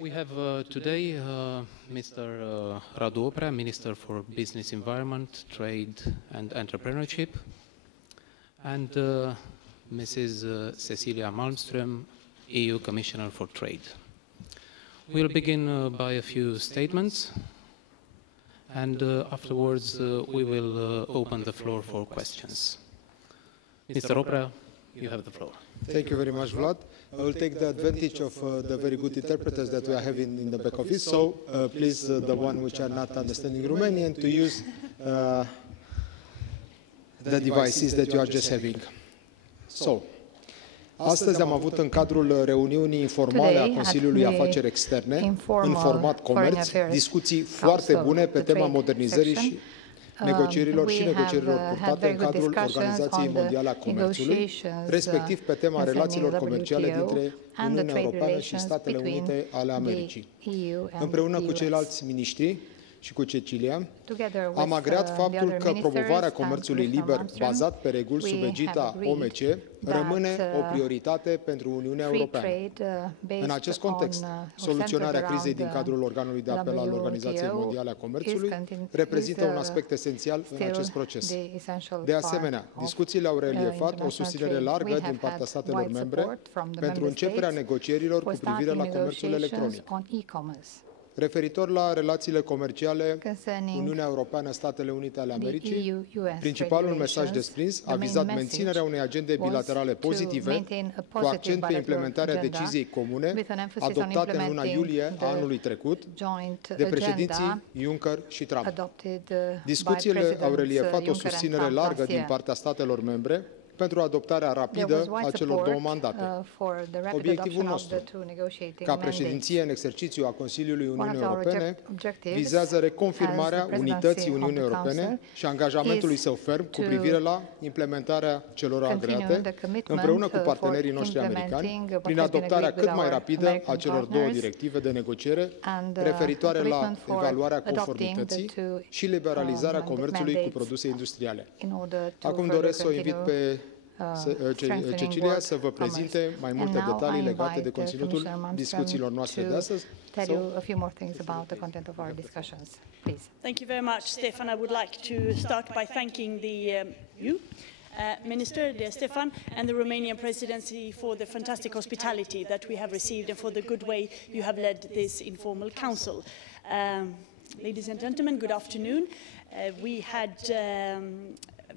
We have today Mr. Radu Oprea, Minister for Business Environment, Trade and Entrepreneurship, and Mrs. Cecilia Malmström, EU Commissioner for Trade. We'll begin by a few statements, and afterwards we will open the floor for questions. Mr. Oprea, you have the floor. Thank you very much, Vlad. I will take the advantage of the very good interpreters that we are having in the back office, so please, the one which are not understanding Romanian, to use the devices that you are just having. So, astăzi am avut în cadrul reuniunii informale a Consiliului Afaceri Externe, în format Comerț, discuții foarte bune pe tema modernizării și negocierilor purtate în cadrul Organizației Mondiale a Comerțului, respectiv pe tema relațiilor comerciale dintre Uniunea Europeană și Statele Unite ale Americii. Împreună cu ceilalți miniștri și cu Cecilia, am agreat faptul că promovarea comerțului liber bazat pe reguli sub egida OMC rămâne o prioritate pentru Uniunea Europeană. În acest context, soluționarea crizei din cadrul organului de apel al Organizației Mondiale a Comerțului reprezintă un aspect esențial în acest proces. De asemenea, discuțiile au reliefat o susținere largă din partea statelor membre pentru începerea negocierilor cu privire la comerțul electronic. Referitor la relațiile comerciale Uniunea Europeană-Statele Unite ale Americii, principalul mesaj desprins a vizat menținerea unei agende bilaterale pozitive, cu accent pe implementarea deciziei comune adoptate în luna iulie a anului trecut de președinții Juncker și Trump. Discuțiile au reliefat o susținere largă din partea statelor membre pentru adoptarea rapidă a celor două mandate. Obiectivul nostru, ca președinție în exercițiu a Consiliului Uniunii Europene, vizează reconfirmarea unității Uniunii Europene și angajamentului său ferm cu privire la implementarea celor agreate, împreună cu partenerii noștri americani, prin adoptarea cât mai rapidă a celor două directive de negociere referitoare la evaluarea conformității și liberalizarea comerțului cu produse industriale. Acum doresc să o invit pe Cecilia să vă prezinte mai multe detalii legate de conținutul discuțiilor noastre de astăzi. Tell you a few more things about the content of our discussions, please. Thank you very much, Stefan. I would like to start by thanking you, Minister, dear Stefan, and the Romanian presidency for the fantastic hospitality that we have received and for the good way you have led this informal council. Ladies and gentlemen, good afternoon. We had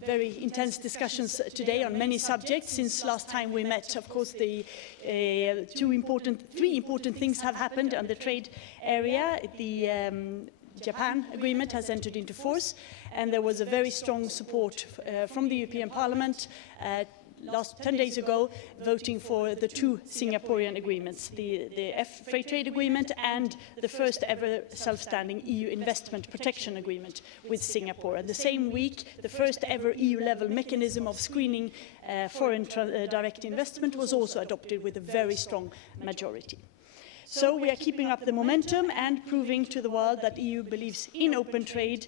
very intense discussions today on many subjects. Since last time we met, of course, the three important things have happened on the trade area. The Japan agreement has entered into force, and there was a very strong support from the European Parliament last 10 days ago, voting for the two Singaporean agreements, the free trade agreement and the first ever self-standing EU investment protection agreement with Singapore. And the same week, the first ever EU-level mechanism of screening foreign direct investment was also adopted with a very strong majority. So we are keeping up the momentum and proving to the world that the EU believes in open trade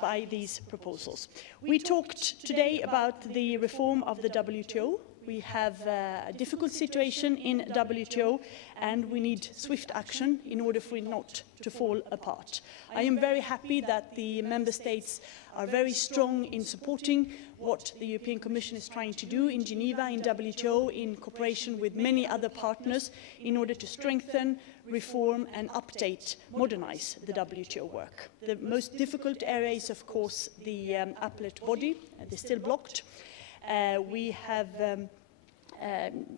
by these proposals. We talked today about the reform of the WTO. We have a difficult situation in WTO, and we need swift action in order for it not to fall apart. I am very happy that the member states are very strong in supporting what the European Commission is trying to do in Geneva, in WTO, in cooperation with many other partners, in order to strengthen, reform and update, modernize the WTO work. The most difficult area is, of course, the appellate body. They're still blocked. We have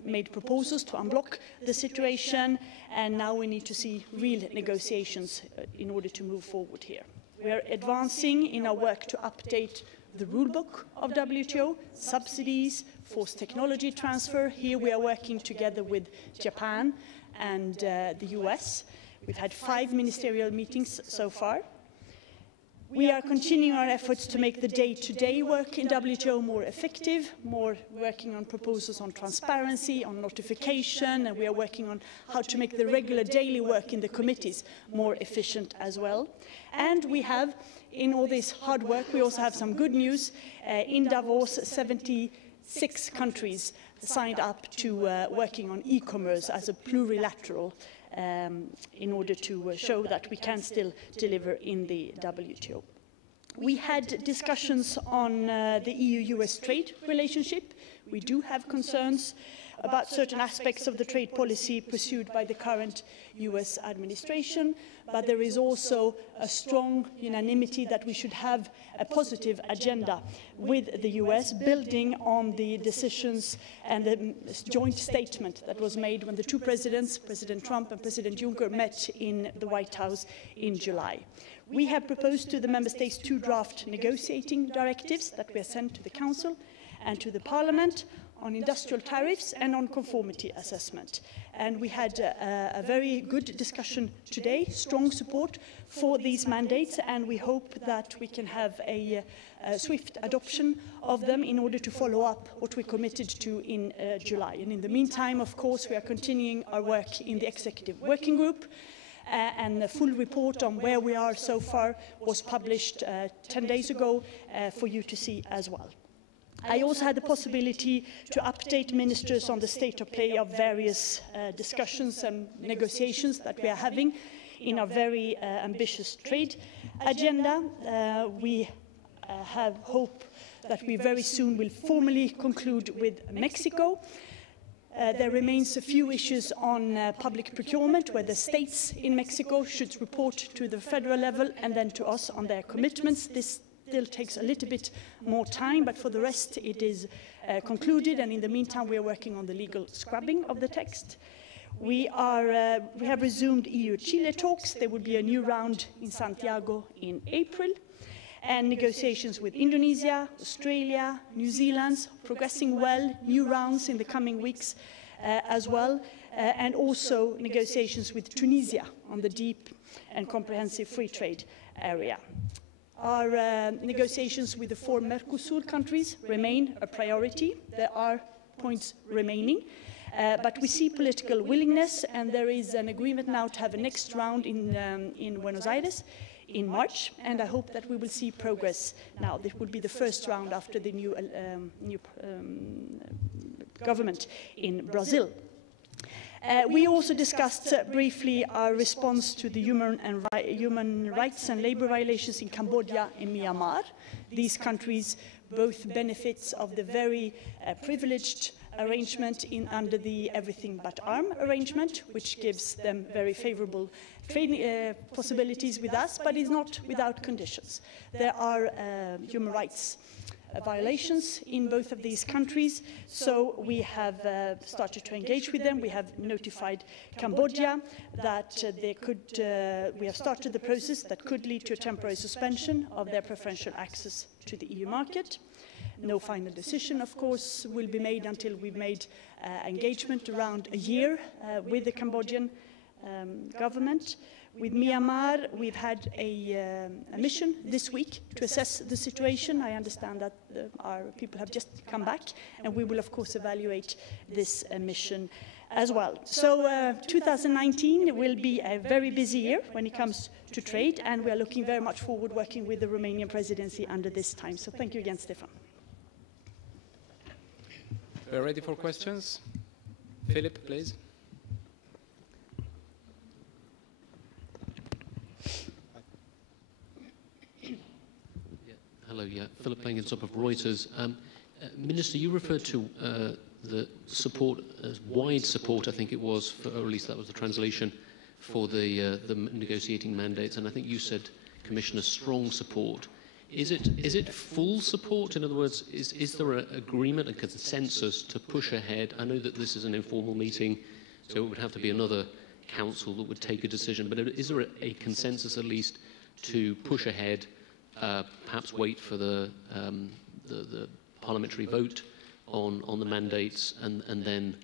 made proposals to unblock the situation, and now we need to see real negotiations in order to move forward here. We are advancing in our work to update the rulebook of WTO, subsidies, forced technology transfer. Here we are working together with Japan and the US. We've had 5 ministerial meetings so far. We are continuing our efforts to make the day-to-day work in WTO more effective, more working on proposals on transparency, on notification, and we are working on how to make the regular daily work in the committees more efficient as well. And we have, in all this hard work, we also have some good news. In Davos, 76 countries signed up to working on e-commerce as a plurilateral in order to show that we can still deliver in the WTO. We had discussions on the EU-US trade relationship. We do have concerns about certain aspects of the trade policy pursued by the current US administration, but there is also a strong unanimity that we should have a positive agenda with the US, building on the decisions and the joint statement that was made when the two presidents, President Trump and President Juncker, met in the White House in July. We have proposed to the Member States 2 draft negotiating directives that were sent to the Council and to the Parliament on industrial tariffs and on conformity assessment. And we had a very good discussion today, strong support for these mandates, and we hope that we can have a swift adoption of them in order to follow up what we committed to in July. And in the meantime, of course, we are continuing our work in the Executive Working Group, and the full report on where we are so far was published 10 days ago for you to see as well. I also had the possibility to update ministers on the state of play of various discussions and negotiations that we are having in our very ambitious trade agenda. We have hope that we very soon will formally conclude with Mexico. There remains a few issues on public procurement, where the states in Mexico should report to the federal level and then to us on their commitments. This still takes a little bit more time, but for the rest it is concluded, and in the meantime we are working on the legal scrubbing of the text. We have resumed EU-Chile talks. There will be a new round in Santiago in April, and negotiations with Indonesia, Australia, New Zealand progressing well, new rounds in the coming weeks as well, and also negotiations with Tunisia on the deep and comprehensive free trade area. Our negotiations with the 4 Mercosur countries remain a priority. There are points remaining, but we see political willingness, and there is an agreement now to have a next round in Buenos Aires in March, and I hope that we will see progress now. This will be the first round after the new government in Brazil. We also discussed briefly our response to the human rights and labor violations in Cambodia and Myanmar. These countries both benefit of the very privileged arrangement under the Everything But Arm arrangement, which gives them very favorable trading possibilities with us, but is not without conditions. There are human rights violations in both of these countries, so we have started to engage with them. We have notified Cambodia that we have started the process that could lead to a temporary suspension of their preferential access to the EU market. No final decision, of course, will be made until we've made engagement around a year with the Cambodian government. With Myanmar, we've had a mission this week to assess the situation. I understand that our people have just come back, and we will, of course, evaluate this mission as well. So 2019 will be a very busy year when it comes to trade, and we are looking very much forward working with the Romanian presidency under this time. So thank you again, Stefan. We're ready for questions. Philip, please. Hello, Philip Langenstop of Reuters. Minister, you referred to the support, as wide support, I think it was, or at least that was the translation, for the negotiating mandates, and I think you said, Commissioner, strong support. Is it full support? In other words, is there an agreement, a consensus to push ahead? I know that this is an informal meeting, so it would have to be another council that would take a decision, but is there a consensus at least to push ahead? Perhaps wait for the parliamentary vote on the mandates and then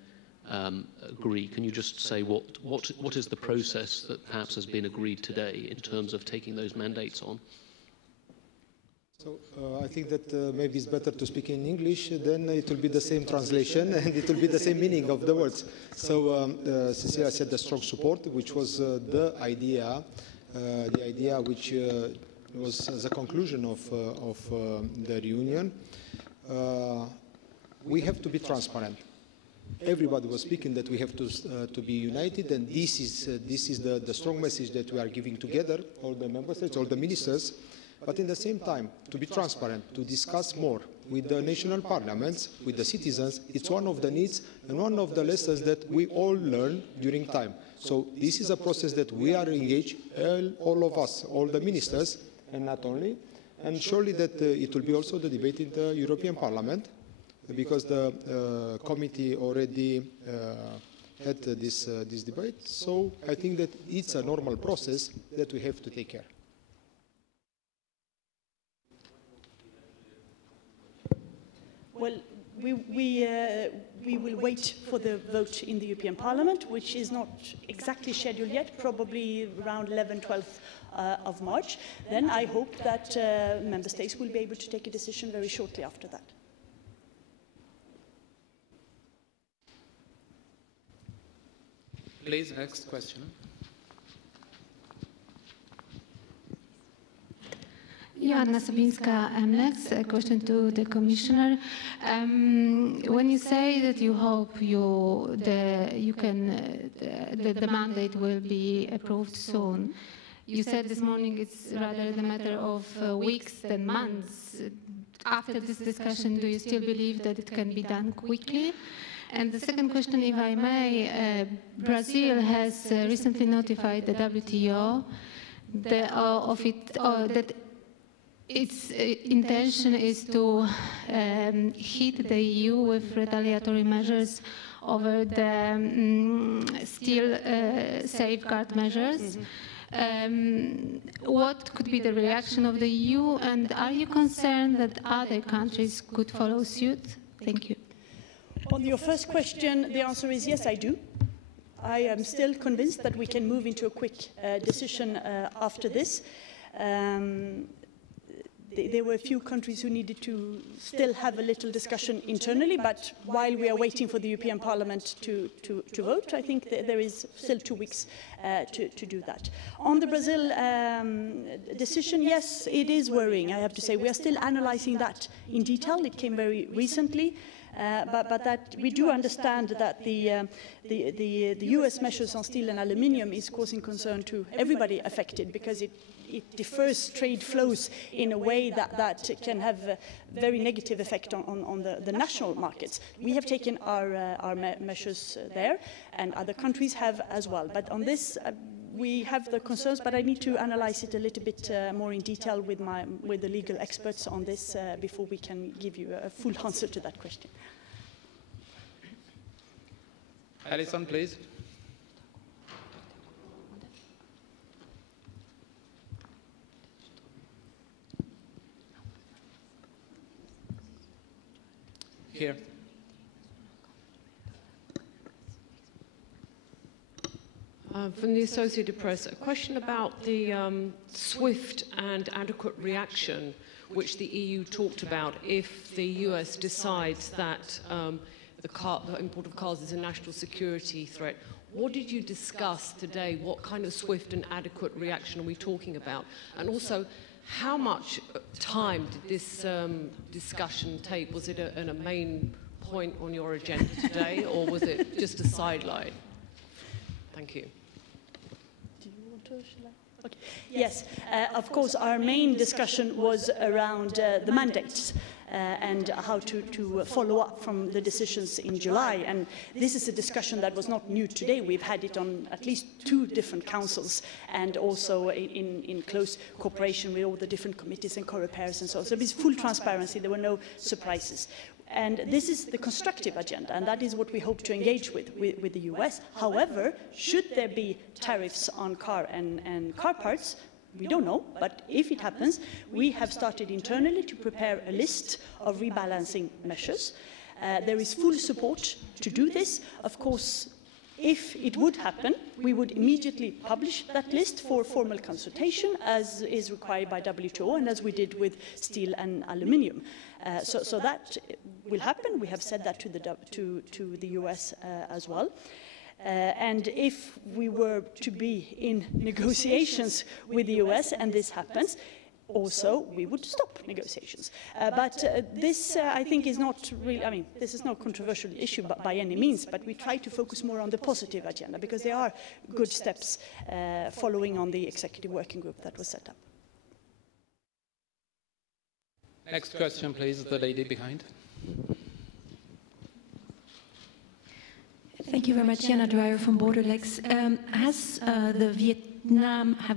agree. Can you just say what is the process that perhaps has been agreed today in terms of taking those mandates on? So I think that maybe it's better to speak in English, then it will be the same translation and it will be the same meaning of the words. So Cecilia said the strong support, which was the idea which was the conclusion of the reunion. We have to be transparent. everybody was speaking that we have to be united, and this is the strong message that we are giving together, all the member states, all the ministers, but in the same time, to be transparent, to discuss more with the national parliaments, with the citizens. It's one of the needs and one of the lessons that we all learn during time. So this is a process that we are engaged, all of us, all the ministers, and not only, and surely that it will be also the debate in the European Parliament, because the committee already had this debate. So I think that it's a normal process that we have to take care. Well, we will wait for the vote in the European Parliament, which is not exactly scheduled yet, probably around 11th, 12th of March. Then I hope that member states will be able to take a decision very shortly after that. Please, next question. Joanna Sobinska, MLEX, a question to the Commissioner. When you say that you hope the mandate will be approved soon, you said this morning it's rather the matter of weeks than months. After this discussion, do you still believe that it can be done quickly? And the second question, if I may, Brazil has recently notified the WTO that its intention is to hit the EU with retaliatory measures over the steel safeguard measures. What could be the reaction of the EU, and are you concerned that other countries could follow suit? Thank you. On your first question, the answer is yes, I do. I am still convinced that we can move into a quick decision after this. There were a few countries who needed to still have a little discussion internally, but while we are waiting for the European Parliament to vote, I think there is still 2 weeks to do that. On the Brazil decision, yes, it is worrying, I have to say. We are still analyzing that in detail. It came very recently. But that we do understand that the US measures on steel and aluminium is causing concern to everybody affected, because it defers trade flows in a way that can have a very negative effect on the national markets. We have taken our measures there, and other countries have as well. But on this, we have the concerns, but I need to analyze it a little bit more in detail with the legal experts on this before we can give you a full answer to that question. Alison, please. Here. From the Associated Press, a question about the swift and adequate reaction which the EU talked about if the US decides that the import of cars is a national security threat. What did you discuss today? What kind of swift and adequate reaction are we talking about? And also, how much time did this discussion take? Was it a main point on your agenda today, or was it just a sideline? Thank you. Do you want to? Shall I? Okay. Yes, of course, our main discussion was around the mandates. And how to follow up from the decisions in July. And this is a discussion that was not new today. We've had it on at least 2 different councils, and also in close cooperation with all the different committees and co-repairs and so on. So there's full transparency. There were no surprises. And this is the constructive agenda, and that is what we hope to engage with the US. However, should there be tariffs on car and car parts, we don't know, but if it happens, we have started internally to prepare a list of rebalancing measures. There is full support to do this. Of course, if it would happen, we would immediately publish that list for formal consultation, as is required by WTO and as we did with steel and aluminium. So that will happen. We have said that to the US as well. And if we were to be in negotiations with the US and this happens, also we would stop negotiations. This, I think, is not really, I mean, this is not a controversial issue by any means, but we try to focus more on the positive agenda because there are good steps following on the executive working group that was set up. Next question, please, the lady behind. Thank you very much, Jana Dreyer from Borderlex. Have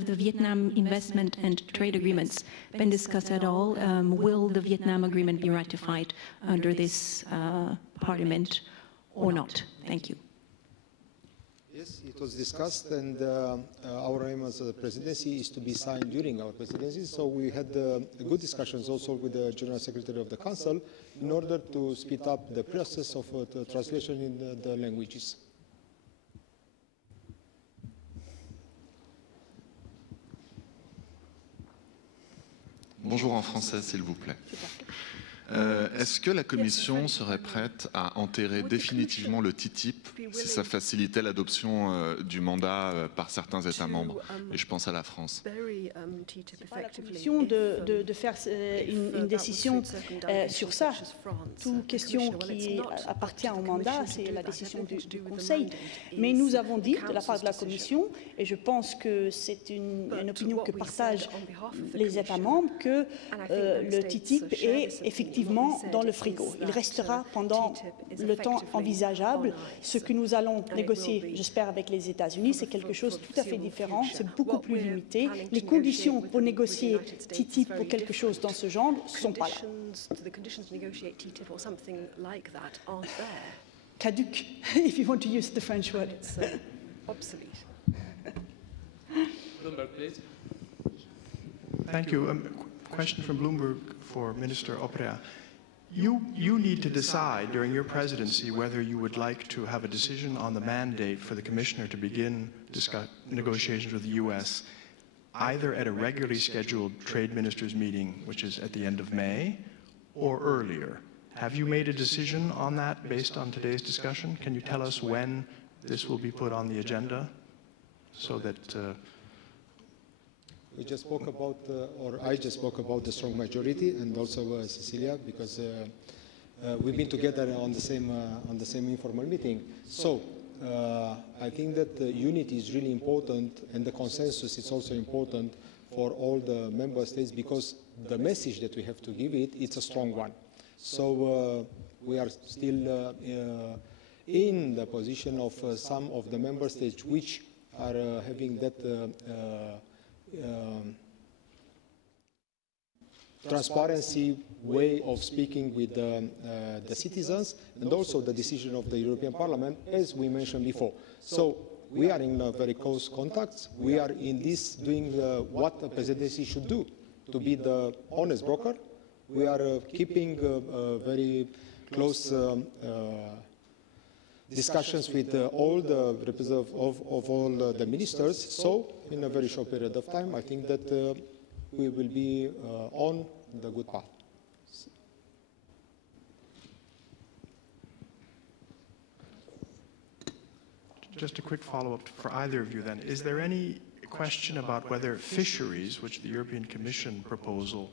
the Vietnam investment and trade agreements been discussed at all? Will the Vietnam agreement be ratified under this parliament or not? Thank you. Yes, it was discussed, and our aim as a presidency is to be signed during our presidency. So we had good discussions also with the General Secretary of the Council in order to speed up the process of the translation in the languages. Bonjour en français, s'il vous plaît. Est-ce que la Commission serait prête à enterrer définitivement le TTIP si ça facilitait l'adoption du mandat par certains États membres? Et je pense à la France. La Commission de faire une décision sur ça. Toute question qui appartient au mandat, c'est la décision du Conseil. Mais nous avons dit, de la part de la Commission, et je pense que c'est une opinion que partagent les États membres, que le TTIP est effectivement dans le frigo. Il restera pendant le temps envisageable. Ce que nous allons négocier, j'espère, avec les États-Unis, c'est quelque chose de tout à fait différent, c'est beaucoup plus limité. Les conditions pour négocier TTIP pour quelque chose dans ce genre ne sont pas là. Caduc, if you want to use the French word. Obsolete. Bloomberg, please. Thank you. Question from Bloomberg for Minister Oprea. You need to decide during your presidency whether you would like to have a decision on the mandate for the Commissioner to begin negotiations with the US, either at a regularly scheduled trade ministers meeting, which is at the end of May, or earlier. Have you made a decision on that based on today's discussion? Can you tell us when this will be put on the agenda so that we just spoke about, or I just spoke about the strong majority, and also Cecilia, because we've been together on the same informal meeting. So I think that unity is really important, and the consensus is also important for all the member states, because the message that we have to give it's a strong one. So we are still in the position of some of the member states which are having that transparency way of speaking with the citizens, and also the decision of the European Parliament, as we mentioned before. So we are in very close contacts. We are in this doing what the presidency should do, to be the honest broker. We are keeping very close discussions with all the representatives of all the ministers. So in a very short period of time, I think that we will be on the good path. Just a quick follow-up for either of you then. Is there any question about whether fisheries, which the European Commission proposal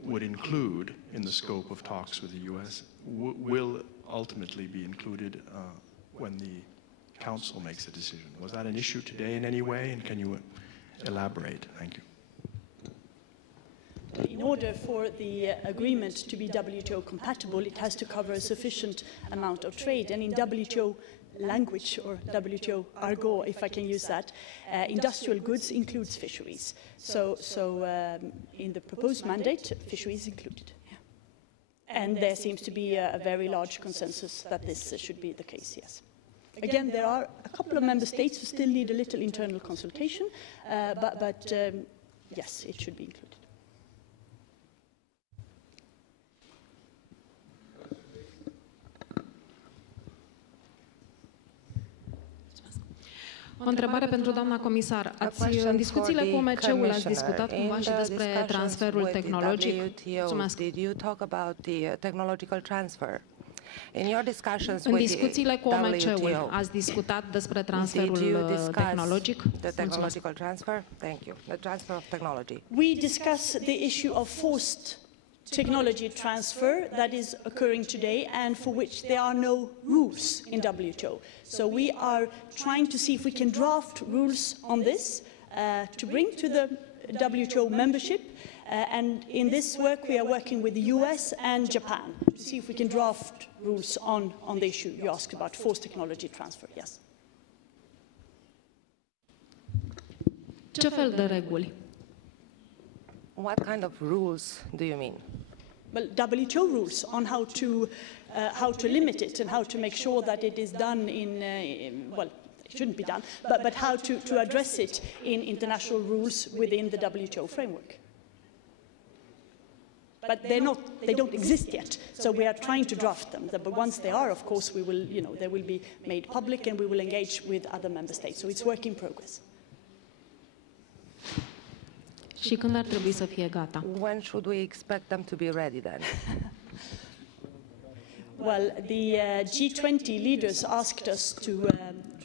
would include in the scope of talks with the US, will ultimately be included when the Council makes a decision? Was that an issue today in any way, and can you elaborate? Thank you. In order for the agreement to be WTO compatible, it has to cover a sufficient amount of trade, and in WTO language, or WTO argot, if I can use that, industrial goods includes fisheries. So in the proposed mandate, fisheries included. Yeah. And there seems to be a very large consensus that this should be the case, yes. Again, there are a couple of member states who still need a little internal consultation, but yes, it should be included. O întrebare pentru doamna comisar. În discuțiile cu OMC-ul ați discutat cumva și despre transferul tehnologic? Mulțumesc. Did you talk about the technological transfer? În discuțiile cu OMC-ul ați discutat despre transferul tehnologic? We discuss the issue of forced technology transfer that is occurring today and for which there are no rules in WTO. So we are trying to see if we can draft rules on this to bring to the WTO membership. And in this work, we are working with the US and Japan to see if we can draft rules on the issue you asked about, forced technology transfer, yes. Ce fel de reguli? What kind of rules do you mean? Well, WTO rules on how to limit it and how to make sure that it is done well, it shouldn't be done, but how to address it in international rules within the WTO framework. But they don't exist yet, so we are trying to draft them. But once they are, of course, we will, they will be made public and we will engage with other member states. So it's work in progress. Și când ar trebui să fie gata? When should we expect them to be ready then? Well, the G20 leaders asked us to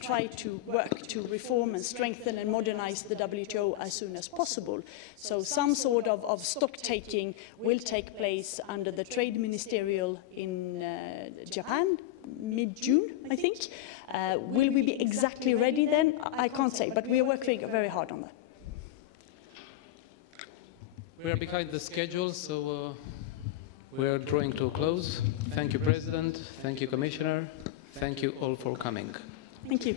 try to work to reform and strengthen and modernize the WTO as soon as possible. So some sort of stock taking will take place under the trade ministerial in Japan, mid-June, I think. Will we be exactly ready then? I can't say, but we are working very hard on that. We are behind the schedule, so we are drawing to a close. Thank you, President. Thank you, Commissioner. Thank you all for coming. Thank you.